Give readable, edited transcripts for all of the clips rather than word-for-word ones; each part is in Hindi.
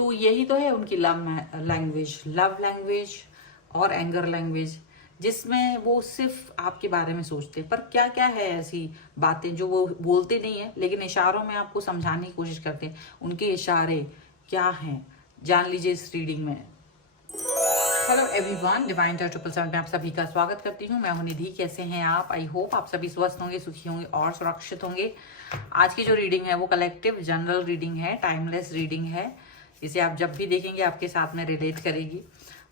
तो यही तो है उनकी लव लैंग्वेज और एंगर लैंग्वेज, जिसमें वो सिर्फ आपके बारे में सोचते हैं। पर क्या क्या है ऐसी बातें जो वो बोलते नहीं है लेकिन इशारों में आपको समझाने की कोशिश करते हैं। उनके इशारे क्या हैं, जान लीजिए इस रीडिंग में। हेलो एवरीवन, डिवाइन टच 777 में आप सभी का स्वागत करती हूँ। मैं हूं निधि। कैसे हैं आप? आई होप आप सभी स्वस्थ होंगे, सुखी होंगे और सुरक्षित होंगे। आज की जो रीडिंग है वो कलेक्टिव जनरल रीडिंग है, टाइमलेस रीडिंग है। इसे आप जब भी देखेंगे आपके साथ में रिलेट करेगी।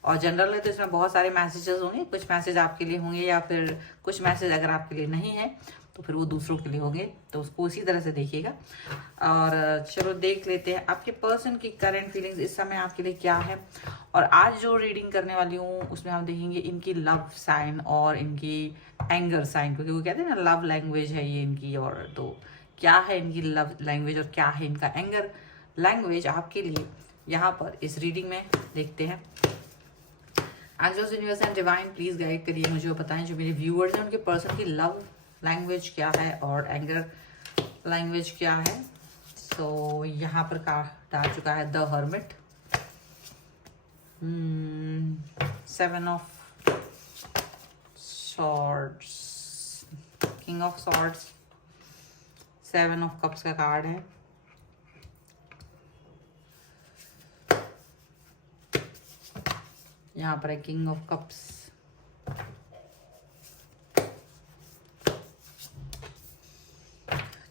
और जनरल है तो इसमें बहुत सारे मैसेजेस होंगे। कुछ मैसेज आपके लिए होंगे या फिर कुछ मैसेज अगर आपके लिए नहीं है तो फिर वो दूसरों के लिए होंगे, तो उसको उसी तरह से देखिएगा। और चलो देख लेते हैं आपके पर्सन की करंट फीलिंग्स इस समय आपके लिए क्या है। और आज जो रीडिंग करने वाली हूँ उसमें हम देखेंगे इनकी लव साइन और इनकी एंगर साइन, क्योंकि वो कहते हैं ना लव लैंग्वेज है ये इनकी। और तो क्या है इनकी लव लैंग्वेज और क्या है इनका एंगर लैंग्वेज आपके लिए, यहाँ पर इस रीडिंग में देखते हैं। Angels, universe and divine please guide करिए मुझे, बताएं जो मेरे व्यूअर्स हैं उनके पर्सन की लव लैंग्वेज क्या है और एंगर लैंग्वेज क्या है। सो यहाँ पर कार्ड आ चुका है the hermit, 7 of swords, king of swords, 7 of cups का कार्ड है। यहाँ पर है king of cups,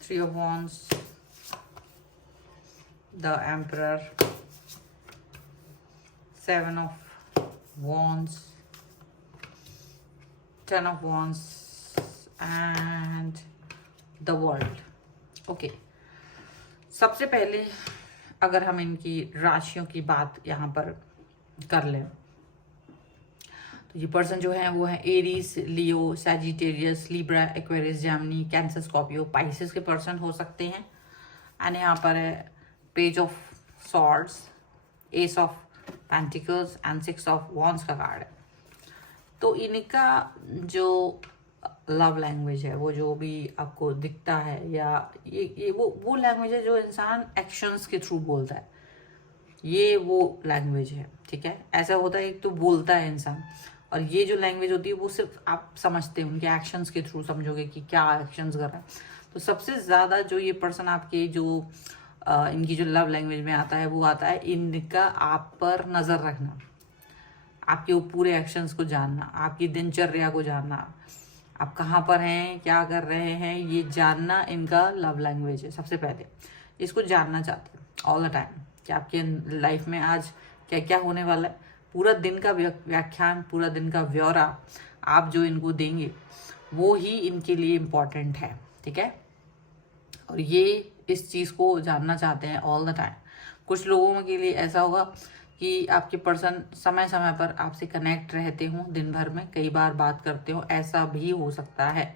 Three of Wands, the Emperor, 7 of Wands, 10 of Wands and the World. Okay. सबसे पहले अगर हम इनकी राशियों की बात यहाँ पर कर लें तो ये पर्सन जो है वो है Aries, Leo, Sagittarius, Libra, Aquarius, Gemini, Cancer, Scorpio, Pisces के पर्सन हो सकते हैं। एंड यहाँ पर है page of swords, ace of pentacles and 6 of wands का कार्ड है। तो इनका जो लव लैंग्वेज है वो जो भी आपको दिखता है, या ये वो लैंग्वेज है जो इंसान एक्शंस के थ्रू बोलता है, ये वो लैंग्वेज है। ठीक है, ऐसा होता है एक तो बोलता है इंसान, और ये जो लैंग्वेज होती है वो सिर्फ आप समझते हैं उनके एक्शंस के थ्रू, समझोगे कि क्या एक्शंस कर रहा है। तो सबसे ज़्यादा जो ये पर्सन आपके जो इनकी जो लव लैंग्वेज में आता है वो आता है इनका आप पर नज़र रखना, आपके वो पूरे एक्शंस को जानना, आपकी दिनचर्या को जानना, आप कहाँ पर हैं, क्या कर रहे हैं, ये जानना इनका लव लैंग्वेज है। सबसे पहले इसको जानना चाहते हैं ऑल द टाइम कि आपके लाइफ में आज क्या क्या होने वाला है। पूरा दिन का व्याख्यान, पूरा दिन का ब्यौरा आप जो इनको देंगे वो ही इनके लिए इम्पॉर्टेंट है। ठीक है, और ये इस चीज़ को जानना चाहते हैं ऑल द टाइम। कुछ लोगों के लिए ऐसा होगा कि आपके पर्सन समय समय पर आपसे कनेक्ट रहते हों, दिन भर में कई बार बात करते हो, ऐसा भी हो सकता है।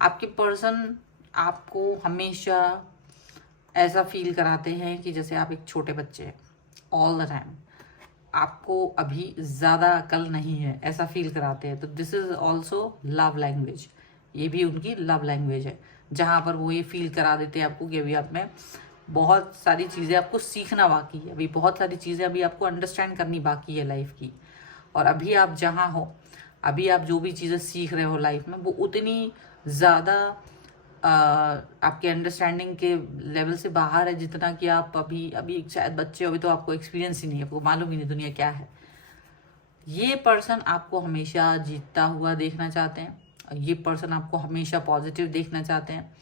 आपके पर्सन आपको हमेशा ऐसा फील कराते हैं कि जैसे आप एक छोटे बच्चे हैं ऑल द टाइम, आपको अभी ज़्यादा अकल नहीं है, ऐसा फील कराते हैं। तो this is also love language, ये भी उनकी लव लैंग्वेज है, जहाँ पर वो ये फील करा देते हैं आपको कि अभी आप में बहुत सारी चीज़ें आपको सीखना बाकी है, अभी बहुत सारी चीज़ें अभी आपको अंडरस्टैंड करनी बाकी है लाइफ की। और अभी आप जहाँ हो, अभी आप जो भी चीज़ें सीख रहे हो लाइफ में वो उतनी ज़्यादा आपके अंडरस्टैंडिंग के लेवल से बाहर है जितना कि आप अभी शायद बच्चे हो, अभी तो आपको एक्सपीरियंस ही नहीं है, आपको मालूम ही नहीं दुनिया क्या है। ये पर्सन आपको हमेशा जीतता हुआ देखना चाहते हैं, और ये पर्सन आपको हमेशा पॉजिटिव देखना चाहते हैं।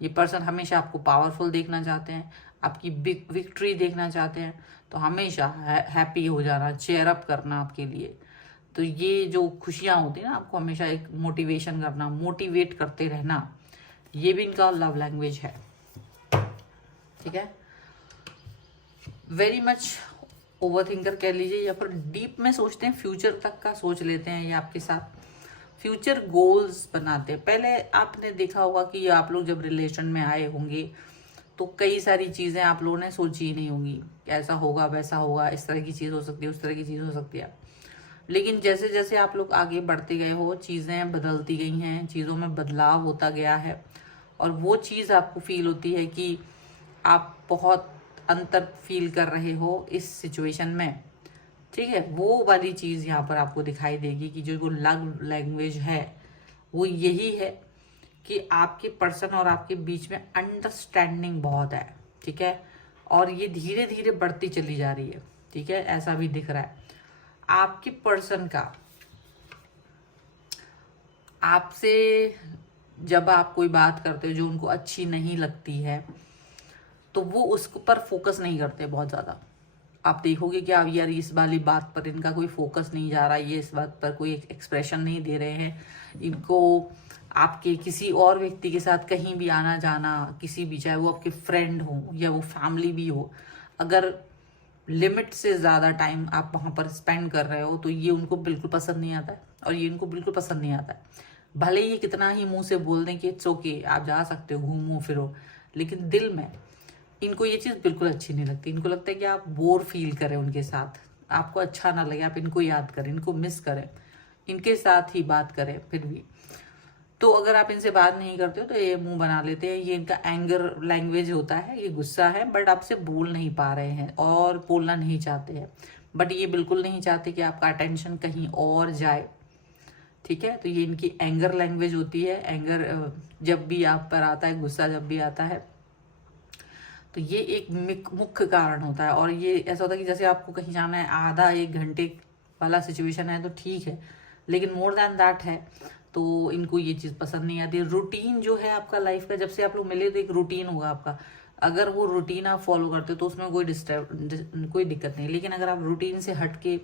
ये पर्सन हमेशा आपको पावरफुल देखना चाहते हैं, आपकी बिग विक्ट्री देखना चाहते हैं। तो हमेशा हैप्पी हो जाना, चेयर अप करना आपके लिए। तो ये जो खुशियाँ होती हैं ना, आपको हमेशा एक मोटिवेशन करना, मोटिवेट करते रहना, ये भी इनका लव लैंग्वेज है। ठीक है, वेरी मच ओवर थिंकर कह लीजिए, या फिर डीप में सोचते हैं, फ्यूचर तक का सोच लेते हैं। ये आपके साथ फ्यूचर गोल्स बनाते हैं। पहले आपने देखा होगा कि आप लोग जब रिलेशन में आए होंगे तो कई सारी चीज़ें आप लोगों ने सोची ही नहीं होंगी, ऐसा होगा वैसा होगा, इस तरह की चीज़ हो सकती है, उस तरह की चीज़ हो सकती है। लेकिन जैसे जैसे आप लोग आगे बढ़ते गए हो, चीज़ें बदलती गई हैं, चीज़ों में बदलाव होता गया है, और वो चीज़ आपको फील होती है कि आप बहुत अंतर फील कर रहे हो इस सिचुएशन में, ठीक है, वो वाली चीज़ यहाँ पर आपको दिखाई देगी कि जो वो लव लैंग्वेज है वो यही है कि आपके पर्सन और आपके बीच में अंडरस्टैंडिंग बहुत है, ठीक है, और ये धीरे धीरे बढ़ती चली जा रही है, ठीक है, ऐसा भी दिख रहा है। आपके पर्सन का आपसे जब आप कोई बात करते हो जो उनको अच्छी नहीं लगती है तो वो उसको पर फोकस नहीं करते बहुत ज़्यादा। आप देखोगे कि आप यार इस वाली बात पर इनका कोई फोकस नहीं जा रहा, ये इस बात पर कोई एक्सप्रेशन नहीं दे रहे हैं, इनको आपके किसी और व्यक्ति के साथ कहीं भी आना जाना, किसी भी, चाहे वो आपके फ्रेंड हो या वो फैमिली भी हो, अगर लिमिट से ज़्यादा टाइम आप वहाँ पर स्पेंड कर रहे हो तो ये उनको बिल्कुल पसंद नहीं आता है, और ये इनको बिल्कुल पसंद नहीं आता है। भले ये कितना ही मुंह से बोल दें कि इट्स ओके, आप जा सकते हो, घूमो फिरो, लेकिन दिल में इनको ये चीज़ बिल्कुल अच्छी नहीं लगती। इनको लगता है कि आप बोर फील करें उनके साथ, आपको अच्छा ना लगे, आप इनको याद करें, इनको मिस करें, इनके साथ ही बात करें फिर भी। तो अगर आप इनसे बात नहीं करते हो तो ये मुंह बना लेते हैं, ये इनका एंगर लैंग्वेज होता है, ये गुस्सा है, बट आपसे बोल नहीं पा रहे हैं और बोलना नहीं चाहते हैं, बट ये बिल्कुल नहीं चाहते कि आपका अटेंशन कहीं और जाए, ठीक है। तो ये इनकी एंगर लैंग्वेज होती है। एंगर जब भी आप पर आता है, गुस्सा जब भी आता है, तो ये एक मुख्य कारण होता है। और ये ऐसा होता है कि जैसे आपको कहीं जाना है, आधा एक घंटे वाला सिचुएशन है तो ठीक है, लेकिन मोर देन दैट है तो इनको ये चीज़ पसंद नहीं आती। रूटीन जो है आपका लाइफ का, जब से आप लोग मिले तो एक रूटीन होगा आपका, अगर वो रूटीन आप फॉलो करते हो तो उसमें कोई दिक्कत नहीं। लेकिन अगर आप रूटीन से हट के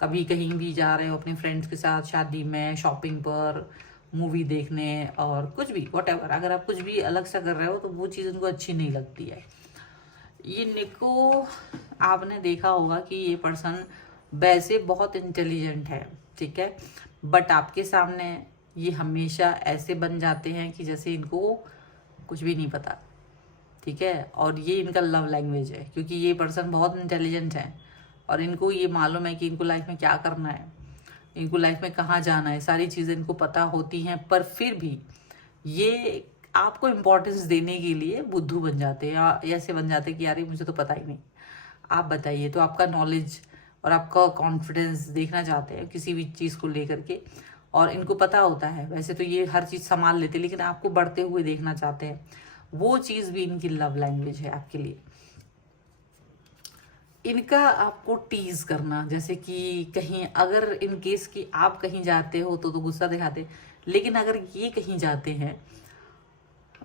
कभी कहीं भी जा रहे हो अपने फ्रेंड्स के साथ, शादी में, शॉपिंग पर, मूवी देखने और कुछ भी वॉटेवर, अगर आप कुछ भी अलग सा कर रहे हो तो वो चीज़ उनको अच्छी नहीं लगती है। ये निको आपने देखा होगा कि ये पर्सन वैसे बहुत इंटेलिजेंट है, ठीक है, बट आपके सामने ये हमेशा ऐसे बन जाते हैं कि जैसे इनको कुछ भी नहीं पता, ठीक है। और ये इनका लव लैंग्वेज है, क्योंकि ये पर्सन बहुत इंटेलिजेंट है और इनको ये मालूम है कि इनको लाइफ में क्या करना है, इनको लाइफ में कहाँ जाना है, सारी चीज़ें इनको पता होती हैं, पर फिर भी ये आपको इम्पोर्टेंस देने के लिए बुद्धू बन जाते हैं, या ऐसे बन जाते हैं कि यार ये मुझे तो पता ही नहीं, आप बताइए। तो आपका नॉलेज और आपका कॉन्फिडेंस देखना चाहते हैं किसी भी चीज़ को लेकर के, और इनको पता होता है वैसे तो ये हर चीज़ संभाल लेते हैं, लेकिन आपको बढ़ते हुए देखना चाहते हैं। वो चीज़ भी इनकी लव लैंग्वेज है आपके लिए। इनका आपको टीज करना, जैसे कि कहीं अगर इन केस कि आप कहीं जाते हो तो गुस्सा दिखाते, लेकिन अगर ये कहीं जाते हैं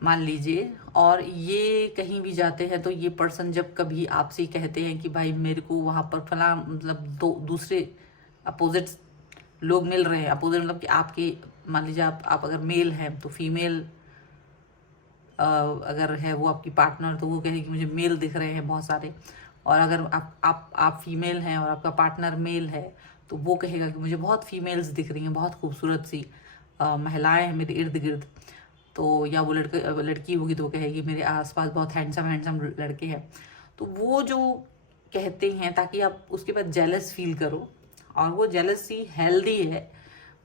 मान लीजिए, और ये कहीं भी जाते हैं, तो ये पर्सन जब कभी आपसे कहते हैं कि भाई मेरे को वहाँ पर फला, मतलब दूसरे अपोजिट लोग मिल रहे हैं, अपोजिट मतलब कि आपके मान लीजिए आप अगर मेल हैं तो फीमेल अगर है वो आपकी पार्टनर, तो वो कहे कि मुझे मेल दिख रहे हैं बहुत सारे, और अगर आप फीमेल हैं और आपका पार्टनर मेल है तो वो कहेगा कि मुझे बहुत फीमेल्स दिख रही हैं, बहुत खूबसूरत सी महिलाएं हैं मेरे इर्द गिर्द। तो या वो लड़की होगी तो वो कहेगी मेरे आसपास बहुत हैंडसम लड़के हैं। तो वो जो कहते हैं ताकि आप उसके बाद जेलस फील करो, और वो जेलसी हेल्दी है,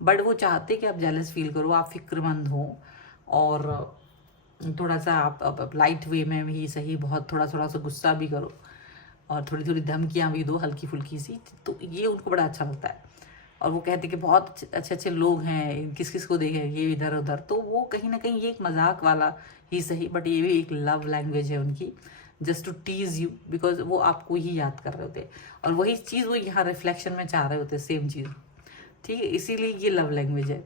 बट वो चाहते कि आप जेलस फील करो, आप फिक्रमंद हो, और थोड़ा सा आप लाइट वे में भी सही, बहुत थोड़ा सा गुस्सा भी करो, और थोड़ी थोड़ी धमकियाँ भी दो हल्की फुल्की सी, तो ये उनको बड़ा अच्छा लगता है। और वो कहते हैं कि बहुत अच्छे अच्छे लोग हैं, किस किस को देखें ये इधर उधर, तो वो कहीं ना कहीं ये एक मजाक वाला ही सही, बट ये भी एक लव लैंग्वेज है उनकी, just to tease you, because वो आपको ही याद कर रहे होते, और वही चीज़ वो यहाँ रिफ्लेक्शन में चाह रहे होते, सेम चीज़, ठीक है। इसीलिए ये लव लैंग्वेज है।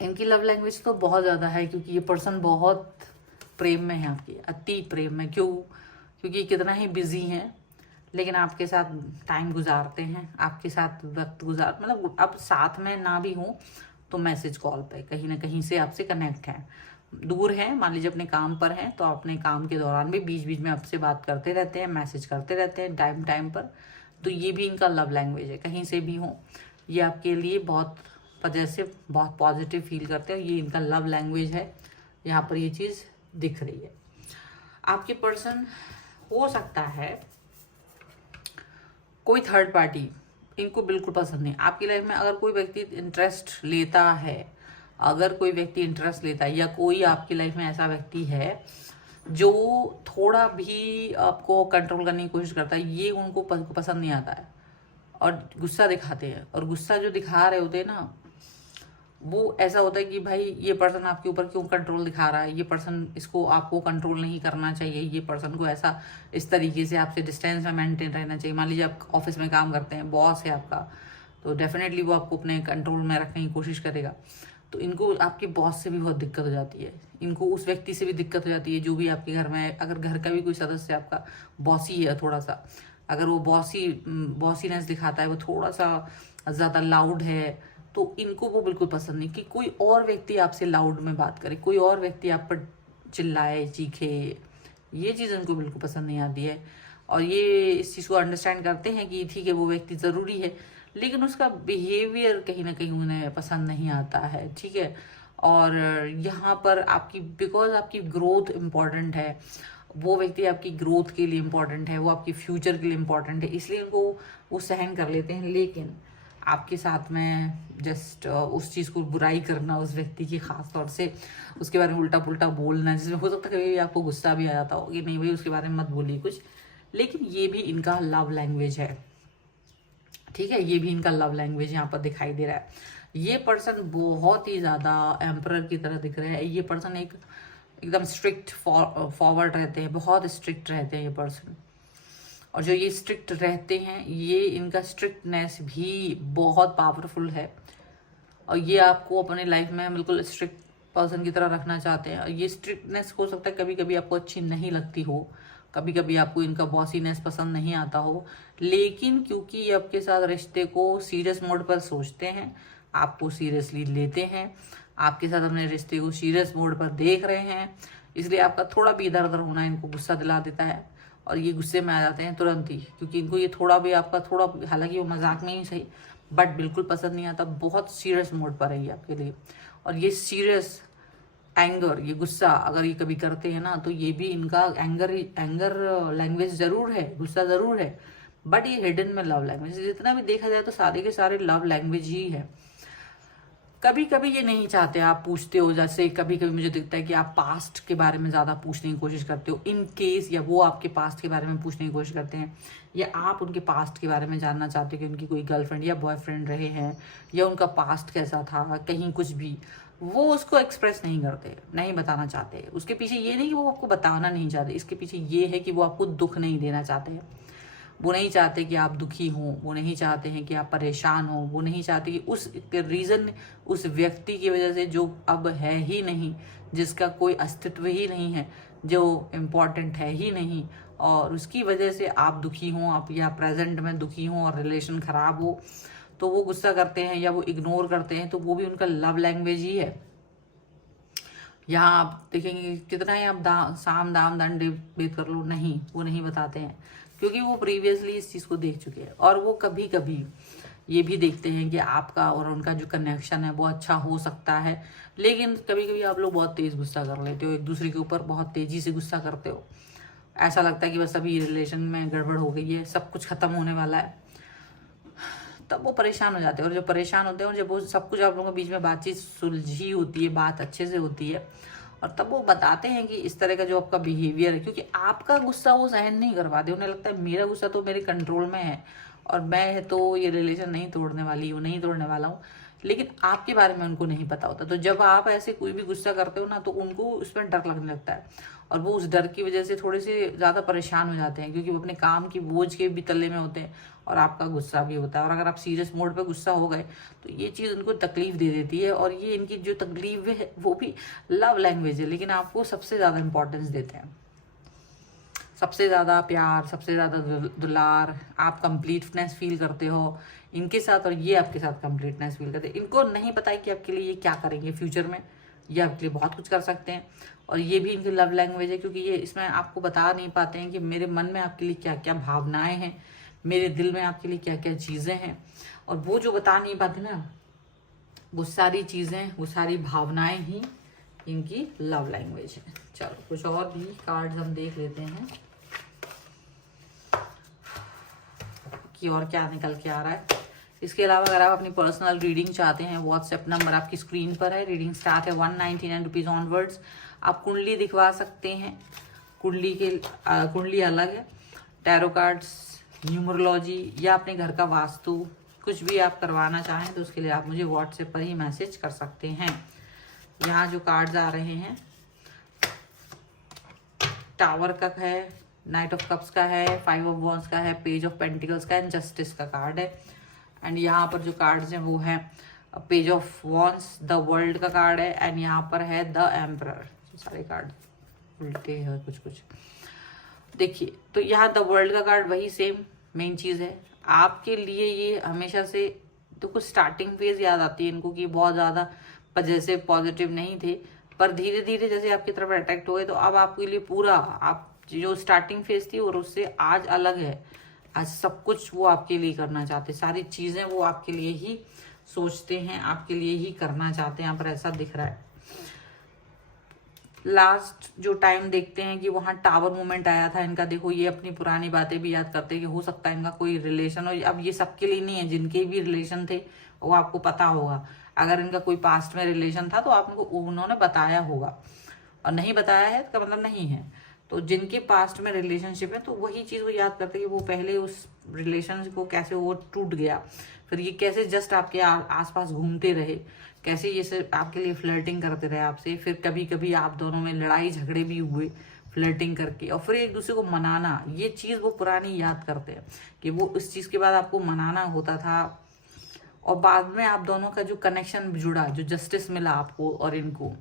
इनकी लव लैंग्वेज तो बहुत ज़्यादा है, क्योंकि ये पर्सन बहुत प्रेम में है आपकी, अति प्रेम में। क्यों? क्योंकि कितना ही बिजी हैं, लेकिन आपके साथ टाइम गुजारते हैं, आपके साथ वक्त मतलब आप साथ में ना भी हों तो मैसेज कॉल पे कहीं ना कहीं से आपसे कनेक्ट हैं। दूर हैं, मान लीजिए अपने काम पर हैं, तो अपने काम के दौरान भी बीच बीच में आपसे बात करते रहते हैं, मैसेज करते रहते हैं टाइम टाइम पर। तो ये भी इनका लव लैंग्वेज है, कहीं से भी हो ये आपके लिए बहुत पॉजिटिव, बहुत पॉजिटिव फील करते हैं। ये इनका लव लैंग्वेज है, यहाँ पर ये चीज़ दिख रही है। आपके पर्सन हो सकता है कोई थर्ड पार्टी, इनको बिल्कुल पसंद नहीं। आपकी लाइफ में अगर कोई व्यक्ति इंटरेस्ट लेता है, या कोई आपकी लाइफ में ऐसा व्यक्ति है जो थोड़ा भी आपको कंट्रोल करने की कोशिश करता है, ये उनको पसंद नहीं आता है और गुस्सा दिखाते हैं। और गुस्सा जो दिखा रहे होते हैं ना, वो ऐसा होता है कि भाई ये पर्सन आपके ऊपर क्यों कंट्रोल दिखा रहा है, ये पर्सन, इसको आपको कंट्रोल नहीं करना चाहिए, ये पर्सन को ऐसा इस तरीके से आपसे डिस्टेंस में मेंटेन रहना चाहिए। मान लीजिए आप ऑफिस में काम करते हैं, बॉस है आपका, तो डेफिनेटली वो आपको अपने कंट्रोल में रखने की कोशिश करेगा। तो इनको आपके बॉस से भी बहुत दिक्कत हो जाती है, इनको उस व्यक्ति से भी दिक्कत हो जाती है जो भी आपके घर में है। अगर घर का भी कोई सदस्य आपका बॉसी है थोड़ा सा, अगर वो बॉसीनेस दिखाता है, वो थोड़ा सा ज़्यादा लाउड है, तो इनको वो बिल्कुल पसंद नहीं कि कोई और व्यक्ति आपसे लाउड में बात करे, कोई और व्यक्ति आप पर चिल्लाए, चीखे। ये चीज़ इनको बिल्कुल पसंद नहीं आती है। और ये इस चीज़ को अंडरस्टैंड करते हैं कि ठीक है वो व्यक्ति ज़रूरी है, लेकिन उसका बिहेवियर कहीं ना कहीं उन्हें पसंद नहीं आता है, ठीक है। और यहाँ पर आपकी, बिकॉज आपकी ग्रोथ इम्पॉर्टेंट है, वो व्यक्ति आपकी ग्रोथ के लिए इम्पॉर्टेंट है, वो आपकी फ्यूचर के लिए इम्पॉर्टेंट है, इसलिए उनको वो सहन कर लेते हैं। लेकिन आपके साथ में जस्ट उस चीज़ को बुराई करना, उस व्यक्ति की खास तौर से उसके बारे में उल्टा पुल्टा बोलना, जिसमें हो सकता है कभी आपको गुस्सा भी आ जाता हो कि नहीं भाई उसके बारे में मत बोलिए कुछ, लेकिन ये भी इनका लव लैंग्वेज है, ठीक है। ये भी इनका लव लैंग्वेज यहाँ पर दिखाई दे रहा है। ये पर्सन बहुत ही ज़्यादा एम्परर की तरह दिख रहे हैं। ये पर्सन एकदम स्ट्रिक्ट फॉरवर्ड रहते हैं, बहुत स्ट्रिक्ट रहते हैं ये पर्सन। और जो ये स्ट्रिक्ट रहते हैं, ये इनका स्ट्रिक्टनेस भी बहुत पावरफुल है और ये आपको अपने लाइफ में बिल्कुल स्ट्रिक्ट पर्सन की तरह रखना चाहते हैं। और ये स्ट्रिक्टनेस हो सकता है कभी कभी आपको अच्छी नहीं लगती हो, कभी कभी आपको इनका बॉसीनेस पसंद नहीं आता हो, लेकिन क्योंकि ये आपके साथ रिश्ते को सीरियस मोड पर सोचते हैं, आपको सीरियसली लेते हैं, आपके साथ अपने रिश्ते को सीरियस मोड पर देख रहे हैं, इसलिए आपका थोड़ा भी इधर उधर होना इनको गुस्सा दिला देता है और ये गुस्से में आ जाते हैं तुरंत ही, क्योंकि इनको ये थोड़ा भी आपका थोड़ा, हालांकि वो मजाक में ही सही, बट बिल्कुल पसंद नहीं आता। बहुत सीरियस मोड पर है ये आपके लिए। और ये सीरियस एंगर, ये गुस्सा अगर ये कभी करते हैं ना, तो ये भी इनका एंगर लैंग्वेज जरूर है, गुस्सा जरूर है, बट ये हिडन में लव लैंग्वेज। जितना भी देखा जाए तो सारे के सारे लव लैंग्वेज ही है। कभी कभी ये नहीं चाहते आप पूछते हो, जैसे कभी कभी मुझे दिखता है कि आप पास्ट के बारे में ज़्यादा पूछने की कोशिश करते हो इन केस, या वो आपके पास्ट के बारे में पूछने की कोशिश करते हैं, या आप उनके पास्ट के बारे में जानना चाहते हो कि उनकी कोई गर्लफ्रेंड या बॉयफ्रेंड रहे हैं, या उनका पास्ट कैसा था, कहीं कुछ भी। वो उसको एक्सप्रेस नहीं करते, नहीं बताना चाहते। उसके पीछे ये नहीं कि वो आपको बताना नहीं चाहते, इसके पीछे ये है कि वो आपको दुख नहीं देना चाहते हैं। वो नहीं चाहते कि आप दुखी हों, वो नहीं चाहते हैं कि आप परेशान हो, वो नहीं चाहते कि उस रीज़न, उस व्यक्ति की वजह से जो अब है ही नहीं, जिसका कोई अस्तित्व ही नहीं है, जो इम्पॉर्टेंट है ही नहीं, और उसकी वजह से आप दुखी हों, आप या प्रेजेंट में दुखी हों और रिलेशन ख़राब हो, तो वो गुस्सा करते हैं या वो इग्नोर करते हैं। तो वो भी उनका लव लैंग्वेज ही है। यहाँ आप देखेंगे कितना ही आप साम दाम दंड भेद कर लो, नहीं, वो नहीं बताते हैं, क्योंकि वो प्रीवियसली इस चीज़ को देख चुके हैं। और वो कभी कभी ये भी देखते हैं कि आपका और उनका जो कनेक्शन है वो अच्छा हो सकता है, लेकिन कभी कभी आप लोग बहुत तेज़ गुस्सा कर लेते हो, एक दूसरे के ऊपर बहुत तेज़ी से गुस्सा करते हो। ऐसा लगता है कि बस अभी रिलेशन में गड़बड़ हो गई है, सब कुछ ख़त्म होने वाला है, तब वो परेशान हो जाते हैं। और जब परेशान होते हैं और जब वो सब कुछ आप लोगों के बीच में बातचीत सुलझी होती है, बात अच्छे से होती है, और तब वो बताते हैं कि इस तरह का जो आपका बिहेवियर है, क्योंकि आपका गुस्सा वो सहन नहीं कर पाते, उन्हें लगता है मेरा गुस्सा तो मेरे कंट्रोल में है और मैं तो ये रिलेशन नहीं तोड़ने वाली हूँ, नहीं तोड़ने वाला हूँ, लेकिन आपके बारे में उनको नहीं पता होता। तो जब आप ऐसे कोई भी गुस्सा करते हो ना, तो उनको उसमें डर लगने लगता है और वो उस डर की वजह से थोड़े से ज़्यादा परेशान हो जाते हैं, क्योंकि वो अपने काम की बोझ के भी तले में होते हैं और आपका गुस्सा भी होता है। और अगर आप सीरियस मोड पे गुस्सा हो गए तो ये चीज़ उनको तकलीफ दे देती है, और ये इनकी जो तकलीफ है वो भी लव लैंग्वेज है, लेकिन आपको सबसे ज़्यादा इंपॉर्टेंस देते हैं, सबसे ज़्यादा प्यार, सबसे ज़्यादा दुलार, आप कंप्लीटनेस फील करते हो इनके साथ, और ये आपके साथ कंप्लीटनेस फील करते हैं। इनको नहीं पता है कि आपके लिए ये क्या करेंगे फ्यूचर में, ये आपके लिए बहुत कुछ कर सकते हैं, और ये भी इनकी लव लैंग्वेज है, क्योंकि ये इसमें आपको बता नहीं पाते हैं कि मेरे मन में आपके लिए क्या क्या भावनाएं हैं, मेरे दिल में आपके लिए क्या क्या चीज़ें हैं। और वो जो बता नहीं पाते ना, वो सारी चीज़ें, वो सारी भावनाएं ही इनकी लव लैंग्वेज है। चलो कुछ और भी कार्ड्स हम देख लेते हैं कि और क्या निकल के आ रहा है। इसके अलावा अगर आप अपनी पर्सनल रीडिंग चाहते हैं, व्हाट्सएप नंबर आपकी स्क्रीन पर है। रीडिंग स्टार्ट है 199 रुपीज़ ऑनवर्ड्स। आप कुंडली दिखवा सकते हैं, कुंडली अलग है। टैरो कार्ड्स, न्यूमरोलॉजी या अपने घर का वास्तु कुछ भी आप करवाना चाहें तो उसके लिए आप मुझे व्हाट्सएप पर ही मैसेज कर सकते हैं। यहाँ जो कार्ड्स आ रहे हैं, टावर का है, नाइट ऑफ कप्स का है, 5 ऑफ वॉन्ड्स का है, पेज ऑफ पेंटिकल्स का एंड जस्टिस का कार्ड है। एंड यहाँ पर जो कार्ड्स हैं वो है page of wands, the world का कार्ड है एंड यहाँ पर है द एम्परर। सारे कार्ड उल्टे हैं कुछ कुछ। देखिए तो यहाँ द वर्ल्ड का कार्ड वही सेम मेन चीज़ है आपके लिए। ये हमेशा से तो कुछ स्टार्टिंग फेज याद आती है इनको कि बहुत ज़्यादा जैसे पॉजिटिव नहीं थे, पर धीरे धीरे जैसे आपकी तरफ अट्रैक्ट हो गए तो अब आपके लिए पूरा आप जो स्टार्टिंग फेज थी और उससे आज अलग है। आज सब कुछ वो आपके लिए करना चाहते, सारी चीज़ें वो आपके लिए ही सोचते हैं, आपके लिए ही करना चाहते हैं। यहाँ पर ऐसा दिख रहा है। लास्ट जो टाइम देखते हैं कि वहाँ टावर मूवमेंट आया था इनका, देखो ये अपनी पुरानी बातें भी याद करते हैं कि हो सकता है इनका कोई रिलेशन हो। अब ये सबके लिए नहीं है, जिनके भी रिलेशन थे वो आपको पता होगा। अगर इनका कोई पास्ट में रिलेशन था तो आपको उन्होंने बताया होगा, और नहीं बताया है इसका मतलब नहीं है। तो जिनके पास्ट में रिलेशनशिप है तो वही चीज़ वो याद करते हैं कि वो पहले उस रिलेशन को कैसे वो टूट गया, फिर ये कैसे जस्ट आपके आसपास घूमते रहे, कैसे ये सिर्फ आपके लिए फ्लर्टिंग करते रहे आपसे, फिर कभी कभी आप दोनों में लड़ाई झगड़े भी हुए फ्लर्टिंग करके, और फिर एक दूसरे को मनाना। ये चीज़ वो पुरानी याद करते हैं कि वो इस चीज़ के बाद आपको मनाना होता था, और बाद में आप दोनों का जो कनेक्शन जुड़ा, जो जस्टिस मिला आपको और इनको,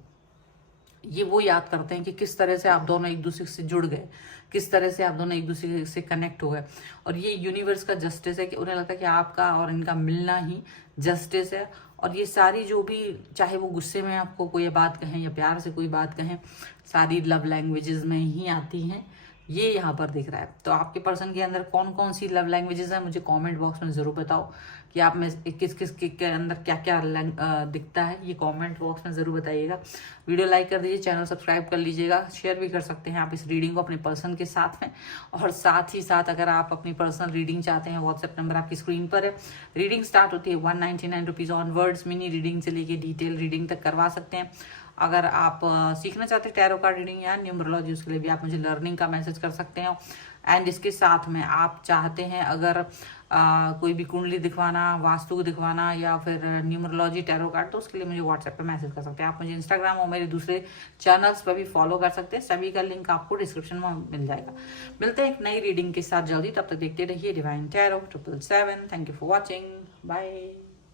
ये वो याद करते हैं कि किस तरह से आप दोनों एक दूसरे से जुड़ गए, किस तरह से आप दोनों एक दूसरे से कनेक्ट हो गए। और ये यूनिवर्स का जस्टिस है कि उन्हें लगता है कि आपका और इनका मिलना ही जस्टिस है। और ये सारी जो भी, चाहे वो गुस्से में आपको कोई बात कहें या प्यार से कोई बात कहें, सारी लव लैंग्वेजेस में ही आती हैं। ये यहाँ पर दिख रहा है। तो आपके पर्सन के अंदर कौन कौन सी लव लैंग्वेजेस हैं मुझे कमेंट बॉक्स में ज़रूर बताओ कि आप में किस किस के अंदर क्या क्या दिखता है। ये कमेंट बॉक्स में ज़रूर बताइएगा। वीडियो लाइक कर दीजिए, चैनल सब्सक्राइब कर लीजिएगा, शेयर भी कर सकते हैं आप इस रीडिंग को अपने पर्सन के साथ में। और साथ ही साथ अगर आप अपनी पर्सनल रीडिंग चाहते हैं, व्हाट्सएप नंबर आपकी स्क्रीन पर है। रीडिंग स्टार्ट होती है 199 रुपीज़ ऑनवर्ड्स। मिनी रीडिंग से लेके डिटेल रीडिंग तक करवा सकते हैं। अगर आप सीखना चाहते हैं टैरो कार्ड रीडिंग या न्यूमरोलॉजी, उसके लिए भी आप मुझे लर्निंग का मैसेज कर सकते हैं। एंड इसके साथ में आप चाहते हैं अगर कोई भी कुंडली दिखवाना, वास्तु दिखवाना या फिर न्यूमरोलॉजी टैरो कार्ड, तो उसके लिए मुझे व्हाट्सएप पे मैसेज कर सकते हैं। आप मुझे इंस्टाग्राम और मेरे दूसरे चैनल्स पर भी फॉलो कर सकते हैं, सभी का लिंक आपको डिस्क्रिप्शन में मिल जाएगा। मिलते हैं एक नई रीडिंग के साथ जल्दी, तब तक देखते रहिए Divine Tarot 777। Thank you for watching, bye.